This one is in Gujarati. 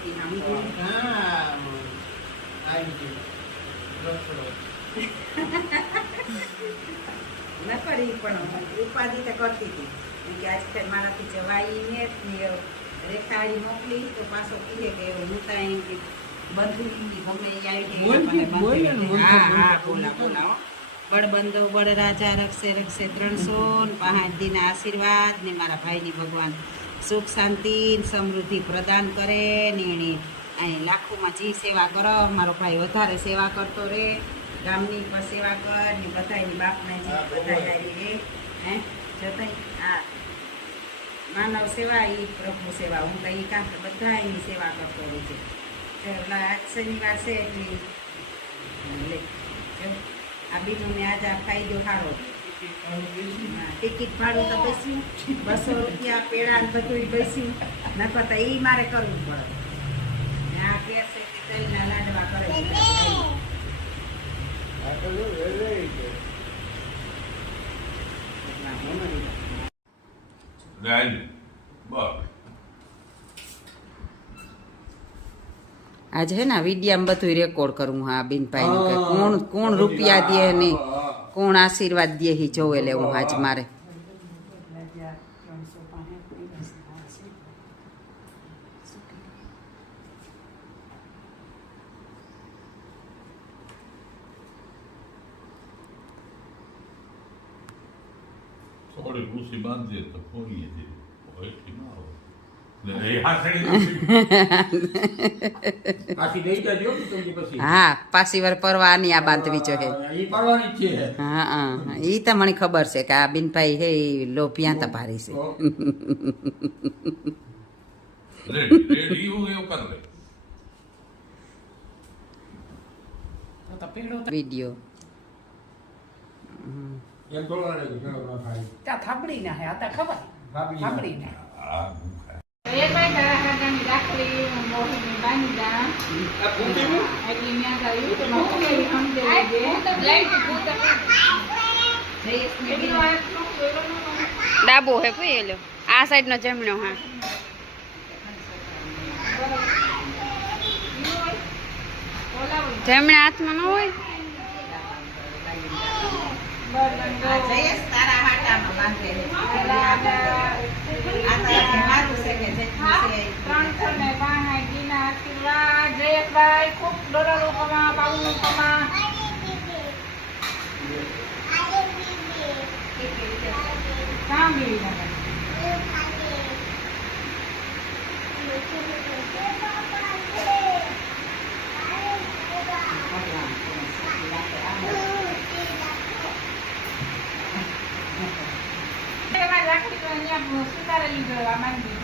હતી નકરી પણ ઉપાધિ તો કરતી હતી કે આજકાલ મારાથી જવાઈ ને રેખાડી મોકલી તો પાછો કીધે કે હું ત્યાં બંધુની ગમે આવી હા બોલા બોલા બળબંધો બળ રાજા રક્ષે રક્ષે 305 દીના આશીર્વાદ ને મારા ભાઈની ભગવાન સુખ શાંતિ સમૃદ્ધિ પ્રદાન કરે ને એને અહીં લાખોમાં જી સેવા કરો મારો ભાઈ વધારે સેવા કરતો રહે ગામની પણ સેવા કર ને બધાની બાપના જી બધા આવી રે હે જતાય આ માનવ સેવા એ પ્રભુ સેવા હું તો એ કાંક બધા એની સેવા કરતો રહે છે આજ શનિવાર છે એટલી લે આ બીજું આજ આ ફાયદો સારો ટિકિટ ભાડું તો બેસ્યું 200 રૂપિયા પેડા બધું બેસ્યું નકર તો એ મારે કરવું પડે આ કેસ તલના લાડવા કરે आज है ना वीडियो में બધું રેકોર્ડ કરું હા બિનભાઈ નું કે કોણ કોણ રૂપિયા દે ને કોણ આશીર્વાદ દે હી જોવે લેવું આજ મારે थोड़ी रूसी बांध दे तो कोई है ओए ठीक ना हो હા પાછી વાર પરવાની આ બાંધવી જોઈએ હા ઈ તો મને ખબર છે કે આ બિનભાઈ હે લોભિયા તા ભારી છે રેડી હો ગયો કર લે વિડિયો એક ડોલર તા થાબડી ના હે આતા ખબર થાબડી ના આ એક ભાઈ દારાની રાખડી મોહની બાંધા આ પૂંતીનું એટલે મેં કહ્યું કે હું કેવી સમજે છે તો બ્લાઇન્ડ ભૂત ડાબો હે પેલો આ સાઈડ નો જમણો હા જમણા હાથમાં ન હોય જયેશ તારા હાટામાં બાંધે આ તારા મારું છે કે જે 365 દીના આશીર્વાદ જયેશભાઈ ખૂબ ડોલર કમા બાઉનું કમા સાંભળી ના રાખડી તો અહીંયા સુધારેલી જોવા માંડી